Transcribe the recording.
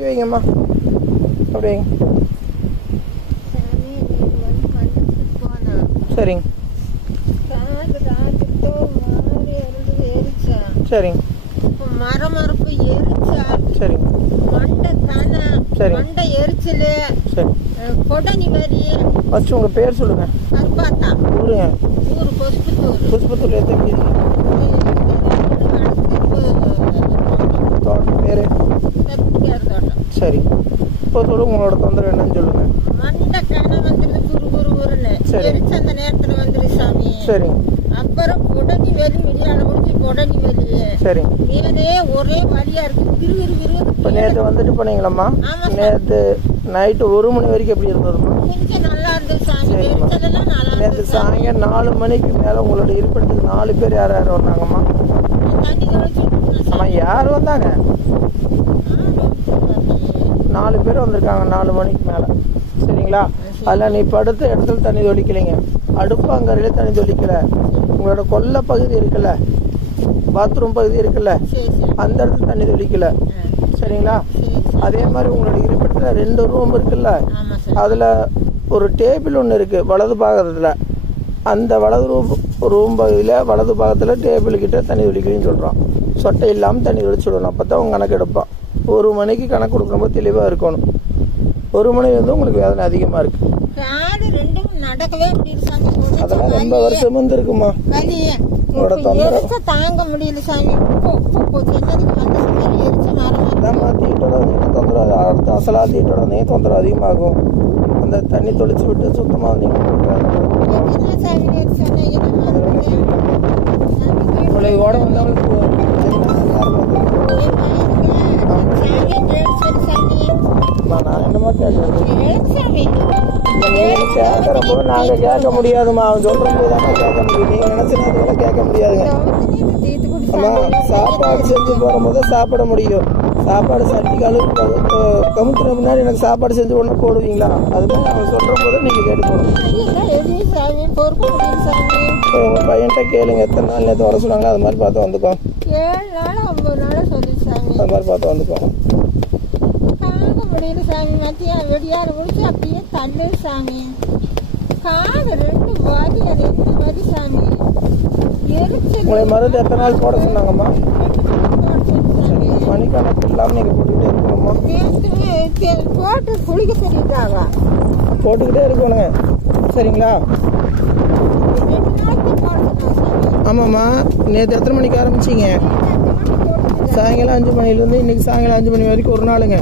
வைங்கம்மா, அப்படி வைங்க. சரிங்க சரிங்க மரமறுப்பு எரிச்சா, சரிங்க மண்டை தானே, சரி. மண்டை எரிச்சல், சரி. கொடனி வலி. ஃபஸ்ட்டு உங்கள் பேர் சொல்லுங்கள். கற்பாத்தா ஊருங்க. ஊர் கொஸ்புத்தூர். புஷ்பத்தூர் எத்தனை தோட்டம் பேர்? தோட்டம். சரி, இப்போ சொல்லுங்க உங்களோட தொந்தரவு என்னன்னு சொல்லுங்கள். மண்டை கணை வந்துருது, குறுன்னு சரி. எரிச்ச அந்த நேரத்தில் வந்துரு சாமி. சரிங்க. அப்புறம் கொடனி வலி, விடியால முடிச்சு கொடனி வலி. சரிங்க. மேலே ஒரே வலியா இருக்கு, இப்போ நேற்று வந்துட்டு போனீங்களம்மா? ஆமா. நேற்று நைட்டு 1 மணி வரைக்கும் எப்படி இருந்ததும்மா? கொஞ்சம் நல்லா இருந்தது சாமி. சரிம்மா. எரிச்சலெல்லாம் நல்லா நேற்று இருந்தது. சாயங்காலம் 4 மணிக்கு மேலே உங்களோட இருப்பிடத்துக்கு 4 பேர் யார் யார் வந்தாங்கம்மா? தண்ணி தொலைச்சிட்டு ஆமாம், யார் வந்தாங்க? 4 பேர் வந்திருக்காங்க 4 மணிக்கு மேலே. சரிங்களா? அதில் நீ படுத்த இடத்துல தண்ணி தொளிக்கலைங்க, அடுப்பாங்கரையில தண்ணி தொளிக்கல, உங்களோட கொல்லை பகுதி இருக்குல்ல, பாத்ரூம் பகுதி இருக்குல்ல, அந்த இடத்துல தண்ணி தொளிக்கல. சரிங்களா? அதே மாதிரி உங்களோட இருப்பிடத்தில் 2 ரூம் இருக்குல்ல, அதில் ஒரு டேபிள் ஒன்று இருக்குது வலது பாகத்தில். அந்த ரூம் பகுதியில் வலது பாகத்தில் டேபிள் கிட்ட தண்ணி தொளிக்கலன்னு சொல்கிறோம். சொட்டை இல்லாமல் தண்ணி தொளிச்சுடணும். அப்போ தான் உங்கள் கணக்கு எடுப்பான். 1 மணிக்கு கணக்கு கொடுக்கும்போது தெளிவாக இருக்கணும். 1 மணி வந்து உங்களுக்கு வேதனை அதிகமாக இருக்குது. அதெல்லாம் ரொம்ப வருஷம் வந்து இருக்குமா உங்களோட தொந்தரவு? தாங்க முடியல சாமி. தீட்டோட வந்தீங்கன்னா தொந்தரவு, அடுத்த அசலா தீட்டோட வந்தீங்கன்னா தொந்தரவு அதிகமாகும். அந்த தண்ணி தொளிச்சு விட்டு சுத்தமாக வந்தீங்கன்னா உங்களோட வந்தவங்களுக்கு நான் என்னமா கேட்கறது? கேட்கற போது நாங்கள் கேட்க முடியாதுமா. அவன் சொல்கிற போது தானே கேட்க முடியும். நீங்கள் நினச்சினதுல கேட்க முடியாதுங்க. ஆமாம், சாப்பாடு செஞ்சு போகும்போது சாப்பிட முடியும். சாப்பாடு சட்டி கமுத்துன முன்னாடி எனக்கு சாப்பாடு செஞ்சு ஒன்று போடுவீங்களா? அதுமாதிரி அவன் சொல்கிற போது நீங்கள் கேட்டுக்கணும். உங்கள் பையன்கிட்ட கேளுங்க, எத்தனை நாள் நேற்று வர சொன்னாங்களோ அது மாதிரி பார்த்து வந்துக்கோ. 7 நாள் 9 நாள் சொல்லி சாமி. அது மாதிரி பார்த்து வந்துக்கோ. தாங்க முடியல சாமி. மத்தியம் வெடியார முடிச்சு அப்படியே தள்ளு சாமி. காது 2 வலி, அது என்ன வலி சாமி. எரிச்சல். உங்களை மருந்து எத்தனை நாள் போட சொன்னாங்கம்மா? மணிக்கணக்கு இல்லாமல் நீங்கள் போட்டுக்கிட்டே இருக்கணும்மா. போட்டு குளிக்க சொல்லிட்டாங்க. போட்டுக்கிட்டே இருக்கணுங்க. சரிங்களா? 2 நாளைக்கு போட சாமி. ஆமாம்மா, நேற்று எத்தனை மணிக்கு ஆரம்பிச்சிங்க? சாயங்காலம் 5 மணிலேருந்து இன்றைக்கி சாயங்காலம் 5 மணி வரைக்கும் ஒரு நாளுங்க.